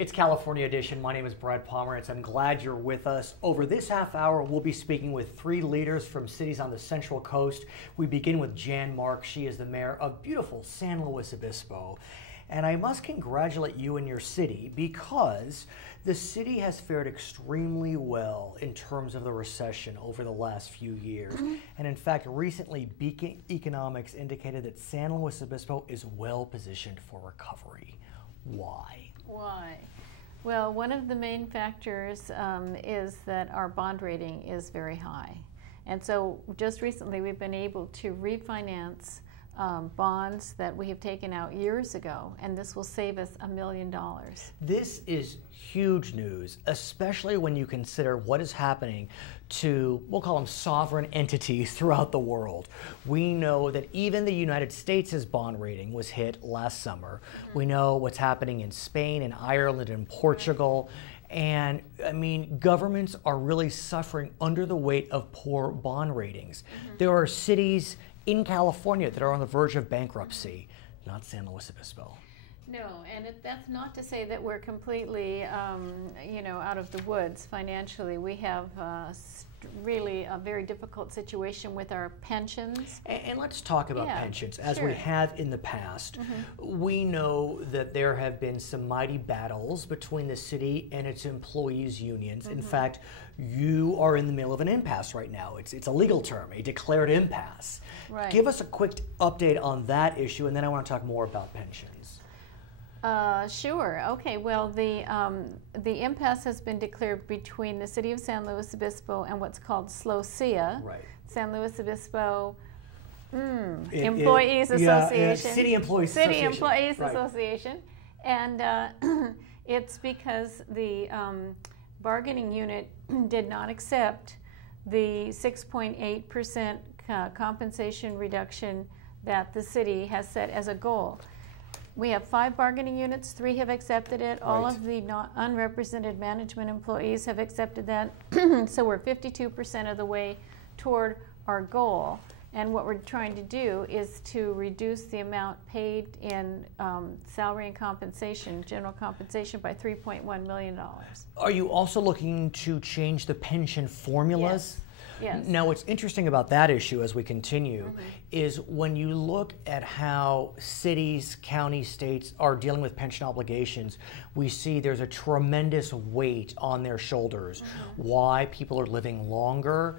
It's California Edition. My name is Brad Pomerance. I'm glad you're with us. Over this half hour, we'll be speaking with three leaders from cities on the Central Coast. We begin with Jan Marx. She is the mayor of beautiful San Luis Obispo. And I must congratulate you and your city because the city has fared extremely well in terms of the recession over the last few years. And in fact, recently, Beacon Economics indicated that San Luis Obispo is well positioned for recovery. Why? Why? Well, one of the main factors is that our bond rating is very high. And so just recently we've been able to refinance bonds that we have taken out years ago, and this will save us $1 million. This is huge news, especially when you consider what is happening to, we'll call them sovereign entities throughout the world. We know that even the United States' bond rating was hit last summer. We know what's happening in Spain and Ireland and Portugal. And I mean, governments are really suffering under the weight of poor bond ratings. There are cities in California that are on the verge of bankruptcy, not San Luis Obispo. No, and that's not to say that we're completely, out of the woods financially. We have really a very difficult situation with our pensions. And let's talk about pensions, as we have in the past. We know that there have been some mighty battles between the city and its employees' unions. In fact, you are in the middle of an impasse right now. It's a legal term, a declared impasse. Right. Give us a quick update on that issue, and then I want to talk more about pensions. Sure. Okay. Well, the impasse has been declared between the City of San Luis Obispo and what's called SLOCIA, San Luis Obispo Employees Association. City Employees Association. And it's because the bargaining unit did not accept the 6.8% compensation reduction that the city has set as a goal. We have 5 bargaining units, 3 have accepted it. All of the unrepresented management employees have accepted that. So we're 52% of the way toward our goal. And what we're trying to do is to reduce the amount paid in salary and compensation, general compensation, by $3.1 million. Are you also looking to change the pension formulas? Yes. Now, what's interesting about that issue as we continue is when you look at how cities, counties, states are dealing with pension obligations, we see there's a tremendous weight on their shoulders. Why? People are living longer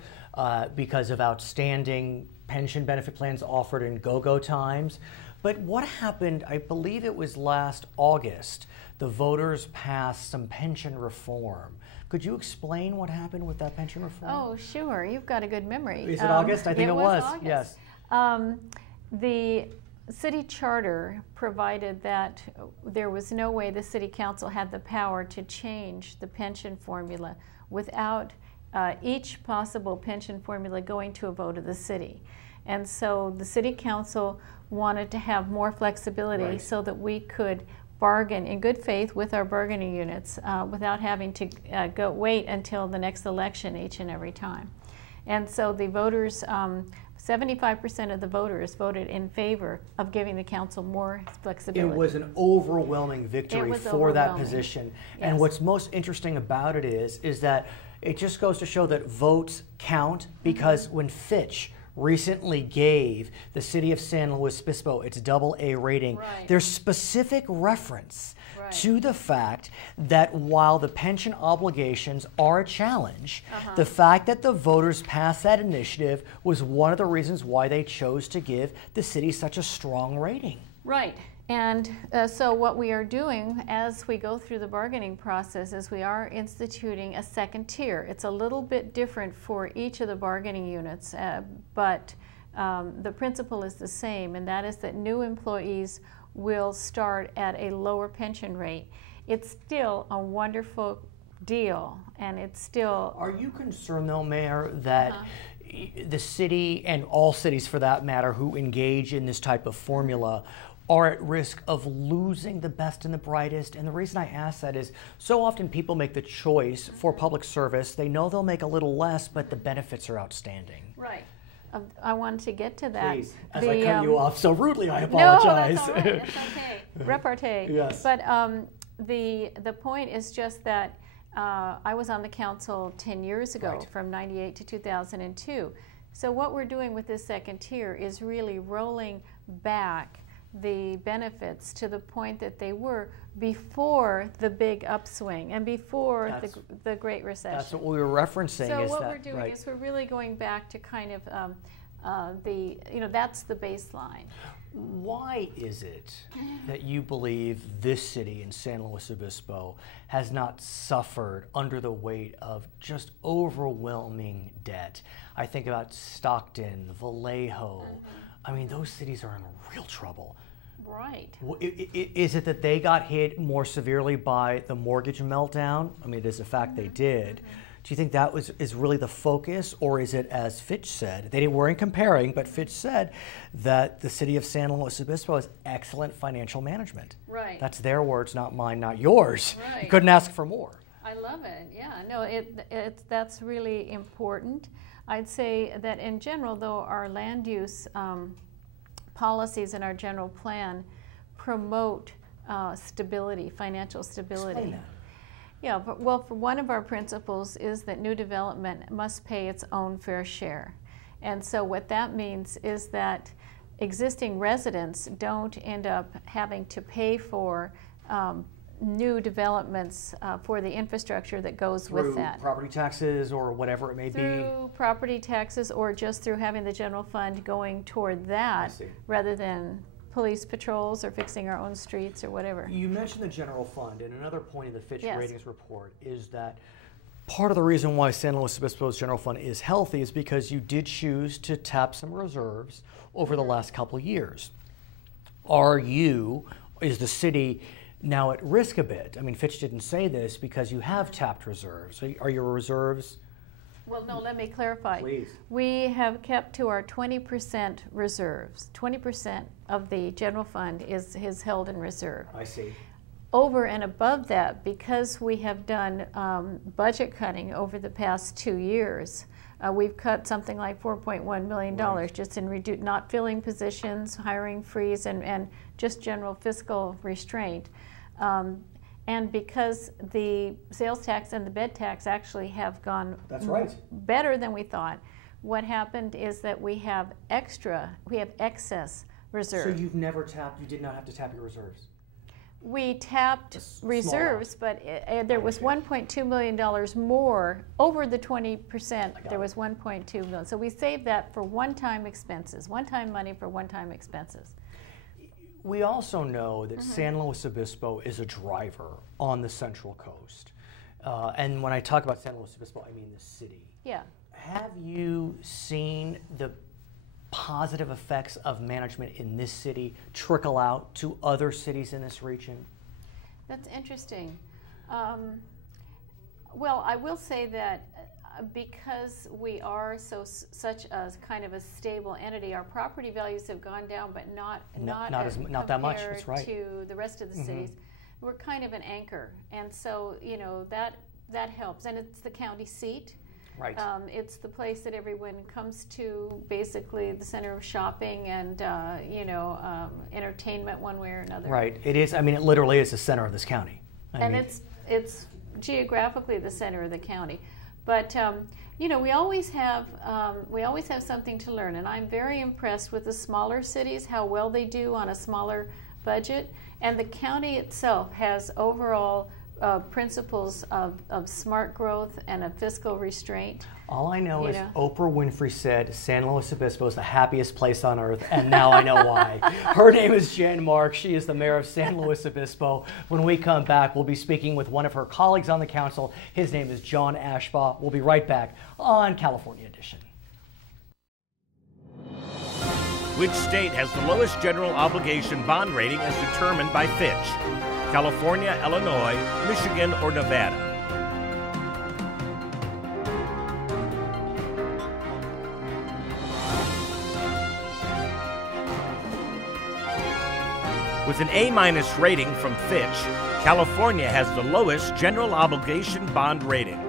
because of outstanding pension benefit plans offered in go-go times. But what happened, I believe it was last August, the voters passed some pension reform. Could you explain what happened with that pension reform? Oh, sure. You've got a good memory. Is it August? I think it was. August. Yes. The city charter provided that there was no way the city council had the power to change the pension formula without each possible pension formula going to a vote of the city. And so the city council wanted to have more flexibility so that we could bargain in good faith with our bargaining units without having to wait until the next election each and every time. And so the voters, 75% of the voters voted in favor of giving the council more flexibility. It was an overwhelming victory for that position. Yes. And what's most interesting about it is that it just goes to show that votes count, because when Fitch recently gave the city of San Luis Obispo its AA rating, there's specific reference to the fact that while the pension obligations are a challenge, the fact that the voters passed that initiative was one of the reasons why they chose to give the city such a strong rating. Right. And so what we are doing as we go through the bargaining process is we are instituting a second tier. It's a little bit different for each of the bargaining units, but the principle is the same, and that is that new employees will start at a lower pension rate. It's still a wonderful deal, and it's still... Are you concerned, though, Mayor, that the city, and all cities for that matter, who engage in this type of formula are at risk of losing the best and the brightest? And the reason I ask that is so often people make the choice for public service. They know they'll make a little less, but the benefits are outstanding. Right. I wanted to get to that. Please, as I cut you off so rudely, I apologize. No, that's all right. It's okay. Repartee. Yes. But the point is just that I was on the council 10 years ago, Right. from 98 to 2002. So what we're doing with this second tier is really rolling back the benefits to the point that they were before the big upswing and before the Great Recession. That's what we were referencing. So is what that, we're doing right. is we're really going back to kind of that's the baseline. Why is it that you believe this city in San Luis Obispo has not suffered under the weight of just overwhelming debt? I think about Stockton, Vallejo. I mean, those cities are in real trouble. Right. Is it that they got hit more severely by the mortgage meltdown? I mean, it is a fact they did. Do you think that is really the focus, or is it, as Fitch said, they weren't comparing, but Fitch said that the city of San Luis Obispo has excellent financial management. Right. That's their words, not mine, not yours. Right. You couldn't ask for more. I love it. Yeah. No, that's really important. I'd say that in general, though, our land use policies in our general plan promote stability, financial stability. Explain that. Yeah, well, for one of our principles is that new development must pay its own fair share. And so what that means is that existing residents don't end up having to pay for new developments for the infrastructure that goes with that. Through property taxes or whatever it may be? Through property taxes, or just through having the general fund going toward that rather than police patrols or fixing our own streets or whatever. You mentioned the general fund, and another point in the Fitch Yes. ratings report is that part of the reason why San Luis Obispo's general fund is healthy is because you did choose to tap some reserves over the last couple of years. Is the city now at risk a bit? I mean, Fitch didn't say this because you have tapped reserves. Are your reserves? Well, no, let me clarify. Please. We have kept to our 20% reserves. 20% of the general fund is held in reserve. I see. Over and above that, because we have done budget cutting over the past 2 years, we've cut something like $4.1 million just in not filling positions, hiring freeze, and just general fiscal restraint. And because the sales tax and the bed tax actually have gone better than we thought, what happened is that we have excess reserves. So you did not have to tap your reserves? We tapped reserves, but there was $1.2 million more over the 20%. There was $1.2 million. So we saved that for one-time expenses, one-time money for one-time expenses. We also know that San Luis Obispo is a driver on the Central Coast. And when I talk about San Luis Obispo, I mean the city. Yeah. Have you seen the positive effects of management in this city trickle out to other cities in this region? That's interesting. Well, I will say that because we are such a kind of a stable entity, our property values have gone down, but not that much. That's right. To the rest of the cities. We're kind of an anchor, and so that helps. And it's the county seat. Right. It's the place that everyone comes to, basically the center of shopping and entertainment one way or another. Right. It is. I mean, it literally is the center of this county. It's geographically the center of the county. But we always have something to learn, and I'm very impressed with the smaller cities, how well they do on a smaller budget, and the county itself has overall principles of smart growth and of fiscal restraint. All I know is Oprah Winfrey said San Luis Obispo is the happiest place on earth, and now I know why. Her name is Jan Marx. She is the mayor of San Luis Obispo. When we come back, we'll be speaking with one of her colleagues on the council. His name is John Ashbaugh. We'll be right back on California Edition. Which state has the lowest general obligation bond rating as determined by Fitch? California, Illinois, Michigan, or Nevada? With an A- rating from Fitch, California has the lowest general obligation bond rating.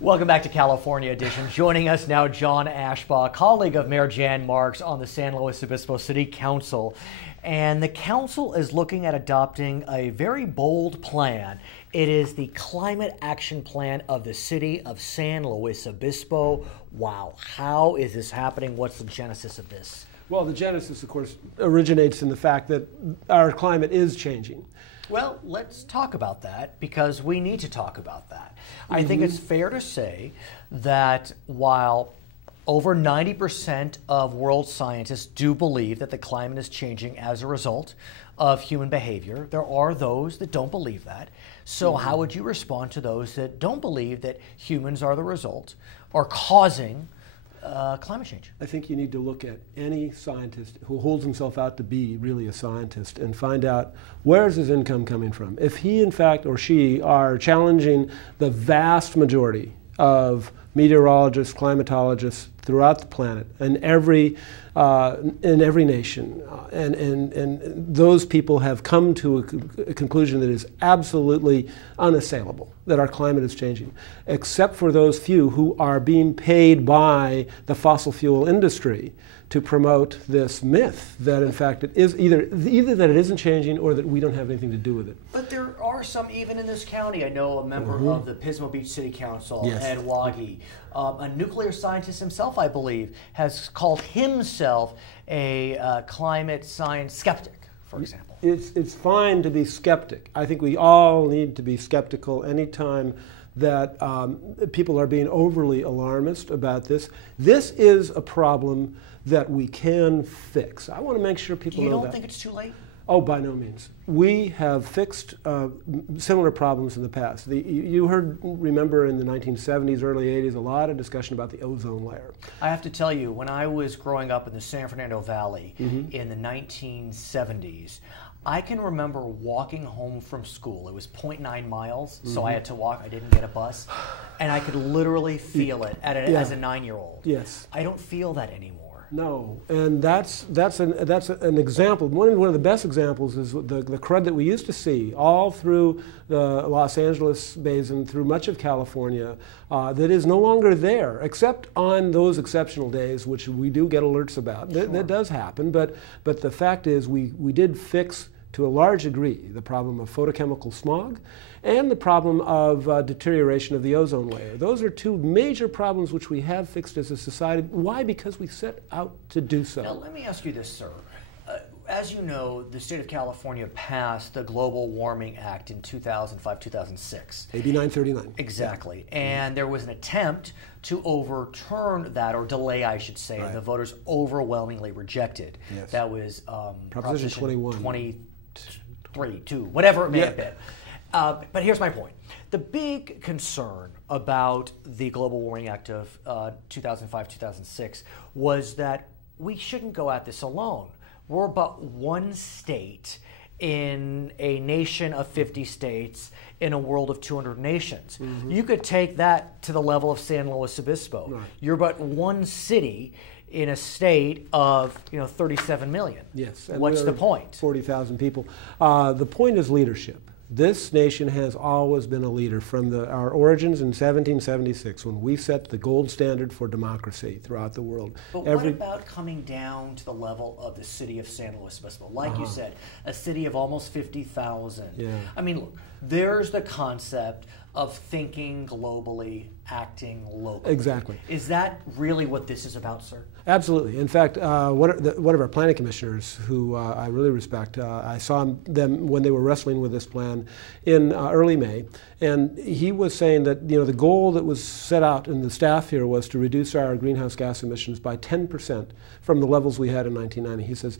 Welcome back to California Edition. Joining us now, John Ashbaugh, colleague of Mayor Jan Marx on the San Luis Obispo City Council. And the council is looking at adopting a very bold plan. It is the Climate Action Plan of the City of San Luis Obispo. Wow, how is this happening? What's the genesis of this? Well, the genesis, of course, originates in the fact that our climate is changing. Well, let's talk about that, because we need to talk about that. I think it's fair to say that while over 90% of world scientists do believe that the climate is changing as a result of human behavior, there are those that don't believe that. So how would you respond to those that don't believe that humans are the result or causing climate change? I think you need to look at any scientist who holds himself out to be really a scientist and find out where's his income coming from. If he, in fact, or she are challenging the vast majority of meteorologists, climatologists throughout the planet and in every nation, and those people have come to a conclusion that is absolutely unassailable, that our climate is changing, except for those few who are being paid by the fossil fuel industry to promote this myth that, in fact, it is either that it isn't changing or that we don't have anything to do with it. But there are some, even in this county. I know a member of the Pismo Beach City Council, Ed Waggy, a nuclear scientist himself, I believe, has called himself a climate science skeptic, for example. It's fine to be skeptic. I think we all need to be skeptical anytime that people are being overly alarmist about this. This is a problem that we can fix. I want to make sure people know that. You don't think it's too late? Oh, by no means. We have fixed similar problems in the past. You remember in the 1970s, early 80s, a lot of discussion about the ozone layer. I have to tell you, when I was growing up in the San Fernando Valley in the 1970s, I can remember walking home from school. It was 0.9 miles, so I had to walk. I didn't get a bus. And I could literally feel it as a 9-year-old. Yes. I don't feel that anymore. No, and that's an example. One of the best examples is the crud that we used to see all through the Los Angeles basin, through much of California, that is no longer there, except on those exceptional days, which we do get alerts about. Sure. That does happen, but the fact is we did fix, to a large degree, the problem of photochemical smog and the problem of deterioration of the ozone layer. Those are two major problems which we have fixed as a society. Why? Because we set out to do so. Now, let me ask you this, sir. As you know, the state of California passed the Global Warming Act in 2005-2006. AB 939. Exactly. Yeah. And there was an attempt to overturn that, or delay, I should say, and the voters overwhelmingly rejected. Yes. That was Proposition 21. 23, 2, whatever it may have been. But here's my point. The big concern about the Global Warming Act of 2005-2006 was that we shouldn't go at this alone. We're but one state in a nation of 50 states in a world of 200 nations. You could take that to the level of San Luis Obispo. Right. You're but one city in a state of 37 million. Yes. What's the point? 40,000 people. The point is leadership. This nation has always been a leader from our origins in 1776, when we set the gold standard for democracy throughout the world. But what about coming down to the level of the city of San Luis Obispo? Like you said, a city of almost 50,000. Yeah. I mean, look, there's the concept of thinking globally, acting locally. Exactly. Is that really what this is about, sir? Absolutely. In fact, one of our planning commissioners, who I really respect, I saw them when they were wrestling with this plan in early May, and he was saying that the goal that was set out in the staff here was to reduce our greenhouse gas emissions by 10% from the levels we had in 1990. He says,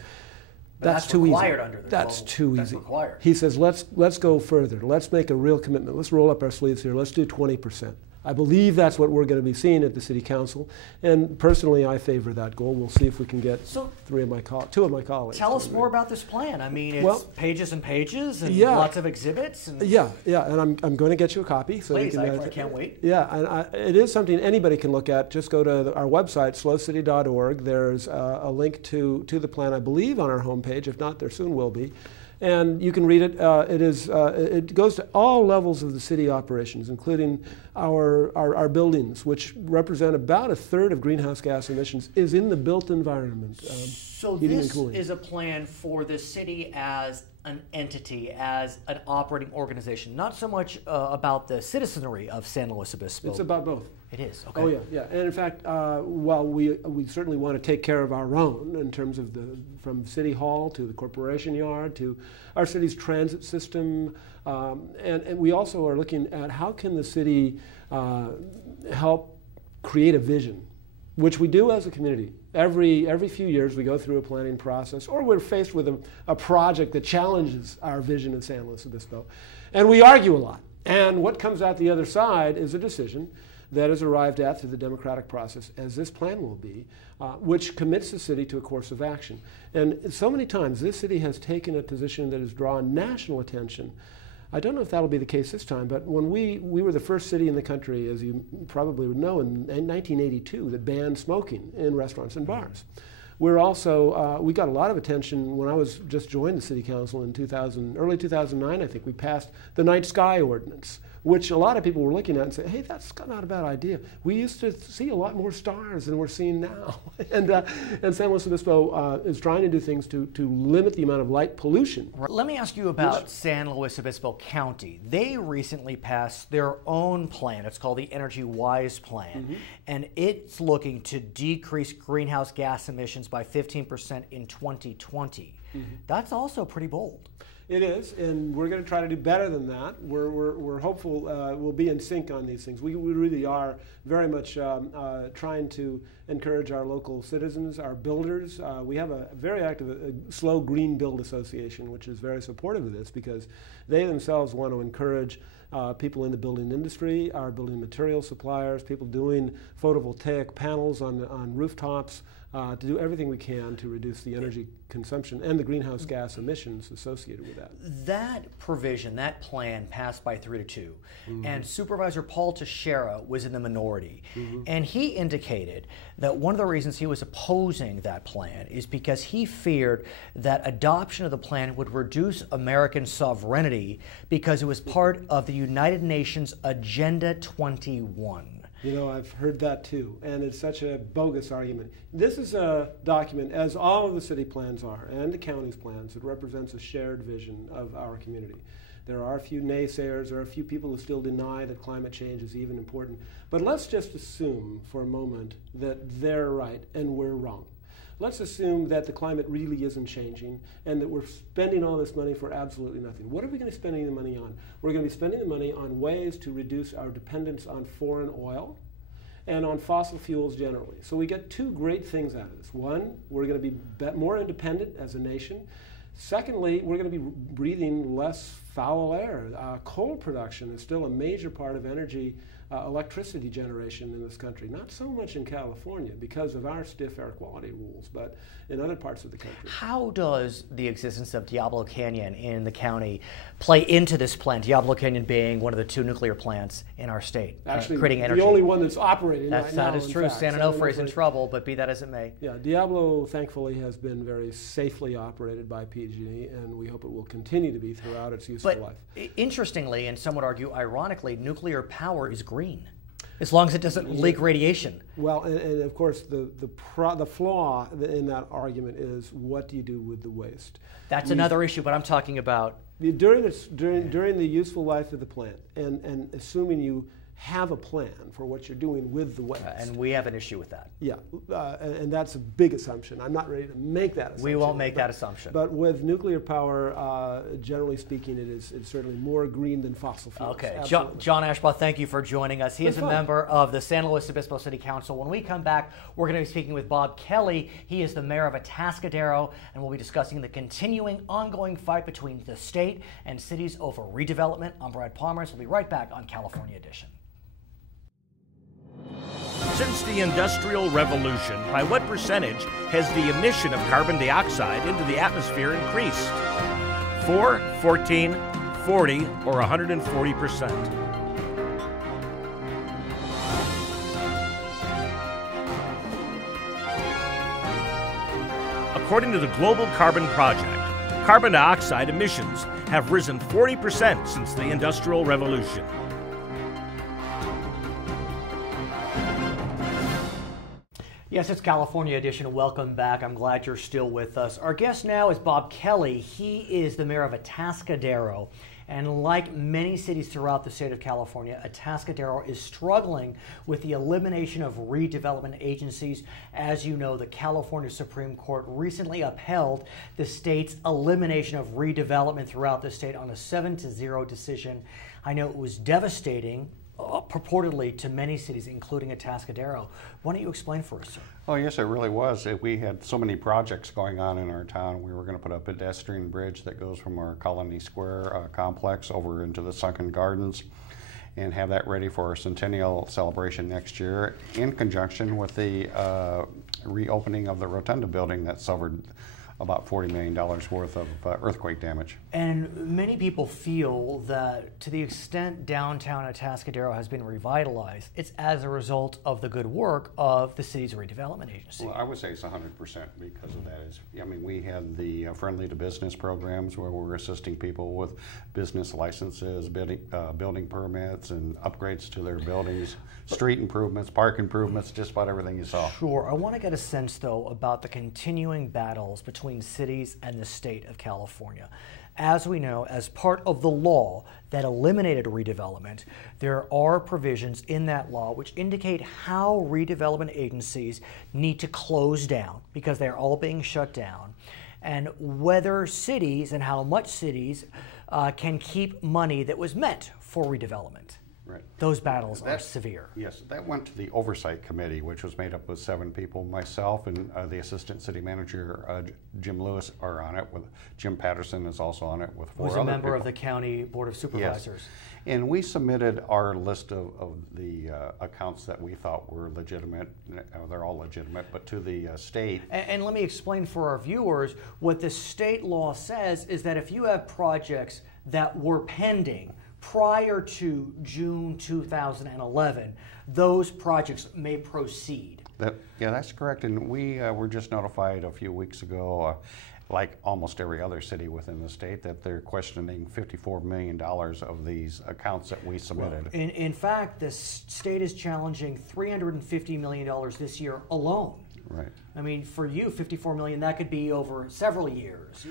that's too easy. That's too easy. He says, let's go further. Let's make a real commitment. Let's roll up our sleeves here. Let's do 20%. I believe that's what we're going to be seeing at the City Council, and personally, I favor that goal. We'll see if we can get two of my colleagues. Tell us more about this plan. I mean, it's pages and pages, and lots of exhibits. And yeah, and I'm going to get you a copy. So please, you can, I can't wait. Yeah, and it is something anybody can look at. Just go to our website, slowcity.org. There's a link to the plan, I believe, on our homepage. If not, there soon will be. And you can read it. It goes to all levels of the city operations, including our buildings, which represent about a third of greenhouse gas emissions, is in the built environment. So this is a plan for the city as an entity, as an operating organization, not so much about the citizenry of San Luis Obispo. It's about both. It is, okay. Oh yeah, yeah. And in fact, while we certainly want to take care of our own in terms of from City Hall to the Corporation Yard to our city's transit system, and we also are looking at how can the city help create a vision, which we do as a community. Every few years we go through a planning process, or we're faced with a project that challenges our vision of San Luis Obispo, and we argue a lot. And what comes out the other side is a decision that is arrived at through the democratic process, as this plan will be, which commits the city to a course of action. And so many times this city has taken a position that has drawn national attention. I don't know if that'll be the case this time, but when we were the first city in the country, as you probably would know, in 1982, that banned smoking in restaurants and bars. We're also, we got a lot of attention when I was just joined the city council in early 2009, I think. We passed the Night Sky Ordinance, which a lot of people were looking at and saying, hey, that's not a bad idea. We used to see a lot more stars than we're seeing now. And San Luis Obispo is trying to do things to limit the amount of light pollution. Let me ask you about San Luis Obispo County. They recently passed their own plan. It's called the Energy Wise Plan. And it's looking to decrease greenhouse gas emissions by 15% in 2020. That's also pretty bold. It is, and we're going to try to do better than that. We're hopeful we'll be in sync on these things. We really are very much trying to encourage our local citizens, our builders. We have a very active Slow Green Build Association, which is very supportive of this because they themselves want to encourage people in the building industry, our building material suppliers, people doing photovoltaic panels on rooftops, to do everything we can to reduce the energy consumption and the greenhouse gas emissions associated with that. That provision, that plan passed by 3-2, and Supervisor Paul Teixeira was in the minority. And he indicated that one of the reasons he was opposing that plan is because he feared that adoption of the plan would reduce American sovereignty because it was part of the United Nations Agenda 21. You know, I've heard that too, and it's such a bogus argument. This is a document, as all of the city plans are, and the county's plans, that represents a shared vision of our community. There are a few naysayers, there are a few people who still deny that climate change is even important, but let's just assume for a moment that they're right and we're wrong. Let's assume that the climate really isn't changing and that we're spending all this money for absolutely nothing. What are we going to be spending the money on? We're going to be spending the money on ways to reduce our dependence on foreign oil and on fossil fuels generally. So we get two great things out of this. One, we're going to be more independent as a nation. Secondly, we're going to be breathing less foul air. Coal production is still a major part of energy electricity generation in this country. Not so much in California because of our stiff air quality rules, but in other parts of the country. How does the existence of Diablo Canyon in the county play into this plan? Diablo Canyon being one of the 2 nuclear plants in our state, actually creating energy. The only one that's operating right now. That is true. San Onofre is in trouble, but be that as it may. Yeah, Diablo thankfully has been very safely operated by PG&E, and we hope it will continue to be throughout its useful life. Interestingly, and some would argue ironically, nuclear power is green, as long as it doesn't leak radiation. Well, and of course, the flaw in that argument is what do you do with the waste? That's another issue, but I'm talking about during the useful life of the plant, and assuming you have a plan for what you're doing with the waste. And we have an issue with that. Yeah, and that's a big assumption. I'm not ready to make that assumption. We won't make that assumption. But with nuclear power, generally speaking, it's certainly more green than fossil fuels. Okay, John Ashbaugh, thank you for joining us. He is a member of the San Luis Obispo City Council. When we come back, we're going to be speaking with Bob Kelley. He is the mayor of Atascadero, and we'll be discussing the continuing, ongoing fight between the state and cities over redevelopment. I'm Brad Pomerance. We'll be right back on California Edition. Since the Industrial Revolution, by what percentage has the emission of carbon dioxide into the atmosphere increased? 4, 14, 40, or 140%? According to the Global Carbon Project, carbon dioxide emissions have risen 40% since the Industrial Revolution. Yes, it's California Edition. Welcome back. I'm glad you're still with us. Our guest now is Bob Kelley. He is the mayor of Atascadero. And like many cities throughout the state of California, Atascadero is struggling with the elimination of redevelopment agencies. As you know, the California Supreme Court recently upheld the state's elimination of redevelopment throughout the state on a 7-0 decision. I know it was devastating, purportedly, to many cities, including Atascadero. Why don't you explain for us, sir? Oh, yes, it really was. We had so many projects going on in our town. We were going to put a pedestrian bridge that goes from our Colony Square complex over into the Sunken Gardens and have that ready for our centennial celebration next year, in conjunction with the reopening of the Rotunda building that suffered about $40 million worth of earthquake damage. And many people feel that to the extent downtown Atascadero has been revitalized, it's as a result of the good work of the city's redevelopment agency. Well, I would say it's 100% because of that. I mean, we had the friendly to business programs where we were assisting people with business licenses, building permits, and upgrades to their buildings, street improvements, park improvements, just about everything you saw. Sure. I want to get a sense, though, about the continuing battles between cities and the state of California. As we know, as part of the law that eliminated redevelopment, there are provisions in that law which indicate how redevelopment agencies need to close down because they're all being shut down, and whether cities and how much cities can keep money that was meant for redevelopment. Right. Those battles are severe. Yes, that went to the Oversight Committee, which was made up of 7 people. Myself and the Assistant City Manager, Jim Lewis, are on it. With Jim Patterson is also on it with 4 other Who's a member people. of the County Board of Supervisors. Yes. And we submitted our list of the accounts that we thought were legitimate. They're all legitimate, but to the state. And let me explain for our viewers, what the state law says is that if you have projects that were pending prior to June 2011, those projects may proceed. Yeah, that's correct. And we were just notified a few weeks ago, like almost every other city within the state, that they're questioning $54 million of these accounts that we submitted. Well, in fact, the state is challenging $350 million this year alone. Right. I mean, for you, $54 million, that could be over several years.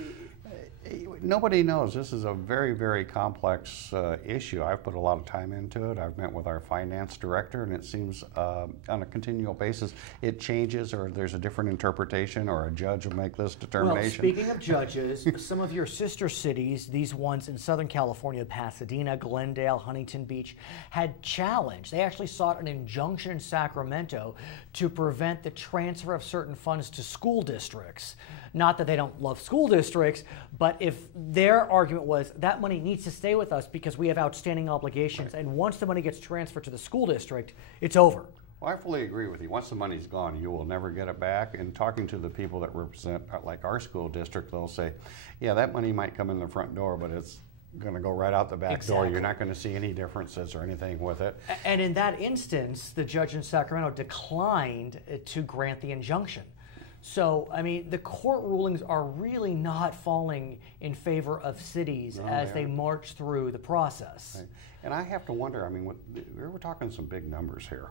Nobody knows. This is a very, very complex issue. I've put a lot of time into it. I've met with our finance director, and it seems on a continual basis it changes, or there's a different interpretation, or a judge will make this determination. Well, speaking of judges, some of your sister cities, these ones in Southern California, Pasadena, Glendale, Huntington Beach, had challenged. They actually sought an injunction in Sacramento to prevent the transfer of certain funds to school districts. Not that they don't love school districts, but if their argument was that money needs to stay with us because we have outstanding obligations, and once the money gets transferred to the school district, it's over. Well, I fully agree with you. Once the money's gone, you will never get it back. And talking to the people that represent, like our school district, they'll say, yeah, that money might come in the front door, but it's going to go right out the back door. You're not going to see any differences or anything with it. And in that instance, the judge in Sacramento declined to grant the injunction. So, I mean, the court rulings are really not falling in favor of cities as they march through the process. Right. And I have to wonder, I mean, we're talking some big numbers here.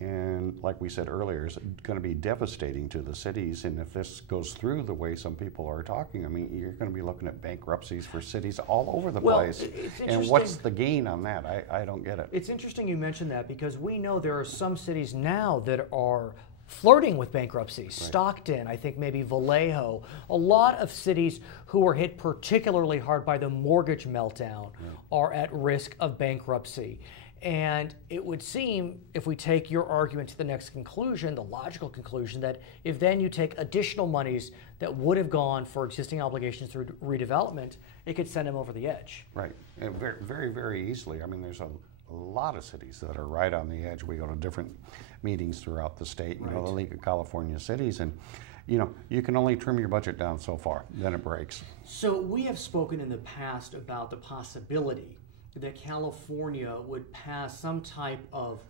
And like we said earlier, it's going to be devastating to the cities. And if this goes through the way some people are talking, I mean, you're going to be looking at bankruptcies for cities all over the place. And what's the gain on that? I don't get it. It's interesting you mentioned that, because we know there are some cities now that are flirting with bankruptcy. Right. Stockton, I think maybe Vallejo, a lot of cities who were hit particularly hard by the mortgage meltdown are at risk of bankruptcy. And it would seem, if we take your argument to the next conclusion, the logical conclusion, that if then you take additional monies that would have gone for existing obligations through redevelopment, it could send them over the edge. Right, and very, very, very easily. I mean, there's a lot of cities that are right on the edge. We go to different meetings throughout the state, you know, the League of California Cities, and you know, you can only trim your budget down so far, then it breaks. So we have spoken in the past about the possibility that California would pass some type of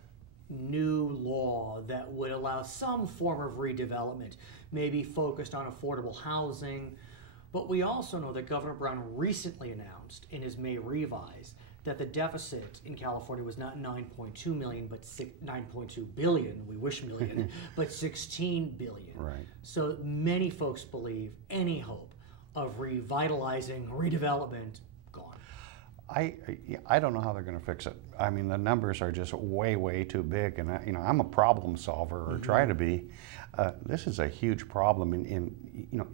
new law that would allow some form of redevelopment, maybe focused on affordable housing. But we also know that Governor Brown recently announced in his May revise that the deficit in California was not 9.2 million, but 9.2 billion. We wish million, but 16 billion. Right. So many folks believe any hope of revitalizing redevelopment gone. I don't know how they're going to fix it. I mean, the numbers are just way too big, and I'm a problem solver, or try to be. This is a huge problem, and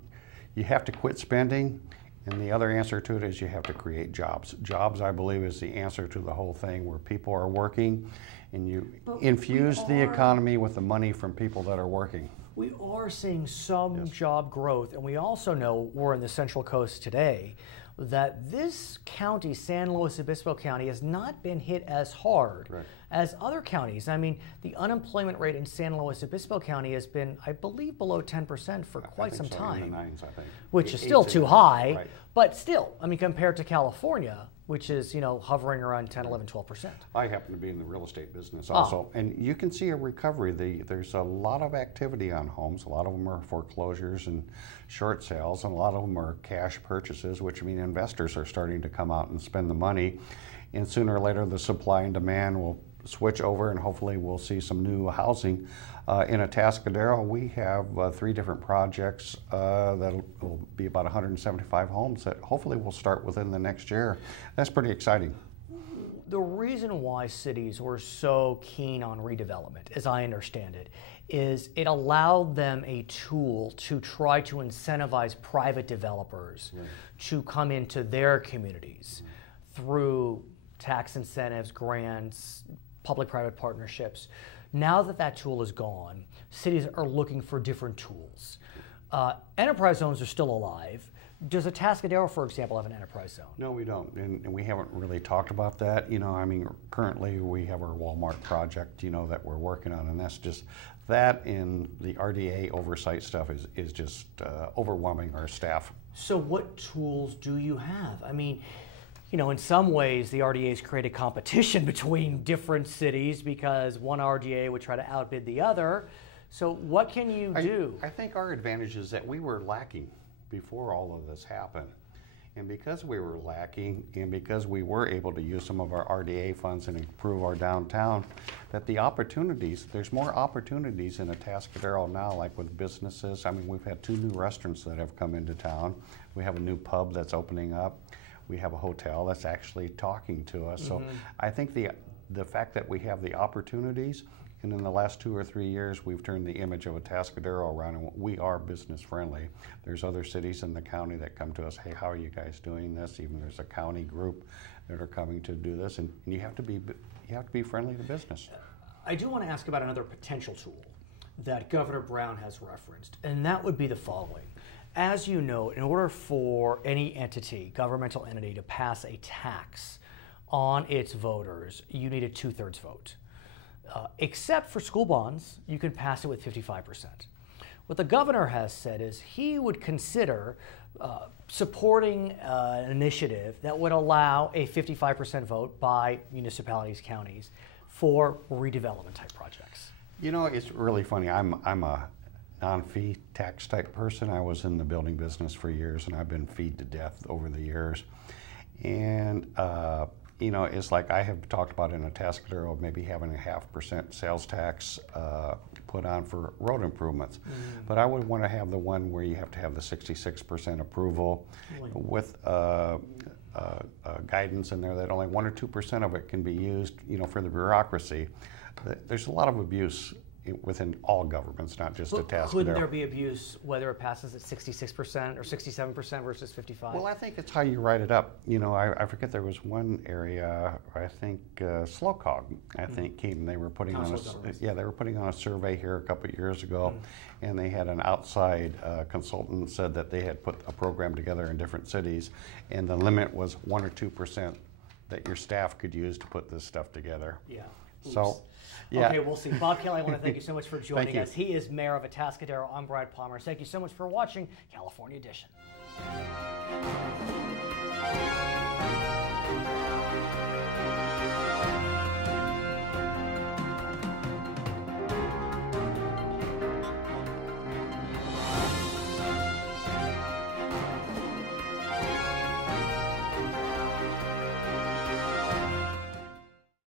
you have to quit spending. And the other answer to it is you have to create jobs. Jobs, I believe, is the answer to the whole thing, where people are working and you infuse the economy with the money from people that are working. We are seeing some job growth, and we also know we're in the Central Coast today that this county, San Luis Obispo County, has not been hit as hard as other counties. I mean, the unemployment rate in San Luis Obispo County has been, I believe, below 10% for quite some time, in the 9s, I think. Which is still too high, right. But still, I mean, compared to California, which is, hovering around 10, 11, 12%. I happen to be in the real estate business also, and you can see a recovery. There's a lot of activity on homes. A lot of them are foreclosures and short sales, and a lot of them are cash purchases, which mean investors are starting to come out and spend the money. And sooner or later, the supply and demand will switch over, and hopefully we'll see some new housing. In Atascadero, we have 3 different projects that will be about 175 homes that hopefully will start within the next year. That's pretty exciting. The reason why cities were so keen on redevelopment, as I understand it, is it allowed them a tool to try to incentivize private developers to come into their communities through tax incentives, grants, public-private partnerships. Now that that tool is gone, cities are looking for different tools. Enterprise zones are still alive. Does Atascadero, for example, have an enterprise zone? No, we don't, and we haven't really talked about that. I mean, currently we have our Walmart project, that we're working on, and that's just that, and the RDA oversight stuff is just overwhelming our staff. So what tools do you have? I mean, in some ways, the RDA's created competition between different cities because one RDA would try to outbid the other. So what can you do? I think our advantage is that we were lacking before all of this happened. And because we were lacking, and because we were able to use some of our RDA funds and improve our downtown, that the opportunities, there's more opportunities in Atascadero now, like with businesses. I mean, we've had 2 new restaurants that have come into town. We have a new pub that's opening up. We have a hotel that's actually talking to us. So I think the fact that we have the opportunities, and in the last 2 or 3 years, we've turned the image of Atascadero around, and we are business friendly. There's other cities in the county that come to us, hey, how are you guys doing this? Even there's a county group that are coming to do this, and you have to be friendly to business. I do want to ask about another potential tool that Governor Brown has referenced, and that would be the following. As you know, in order for any entity, governmental entity, to pass a tax on its voters, you need a 2/3 vote. Except for school bonds, you can pass it with 55%. What the governor has said is he would consider supporting an initiative that would allow a 55% vote by municipalities, counties, for redevelopment type projects. It's really funny. I'm a non-fee tax type person. I was in the building business for years, and I've been feed to death over the years. And it's like I have talked about in Atascadero maybe having a 0.5% sales tax put on for road improvements. But I would want to have the one where you have to have the 66% approval with guidance in there that only 1 or 2% of it can be used, for the bureaucracy. There's a lot of abuse within all governments, not just Atascadero. Couldn't there be abuse whether it passes at 66% or 67% versus 55%? Well, I think it's how you write it up. I forget, there was one area, I think Slocog, came. They were putting on a survey here a couple of years ago, and they had an outside consultant said that they had put a program together in different cities, and the limit was 1 or 2% that your staff could use to put this stuff together. Yeah. Oops. So. Yeah. Okay, we'll see. Bob Kelley, I want to thank you so much for joining us. He is Mayor of Atascadero. I'm Brad Pomerance. Thank you so much for watching California Edition.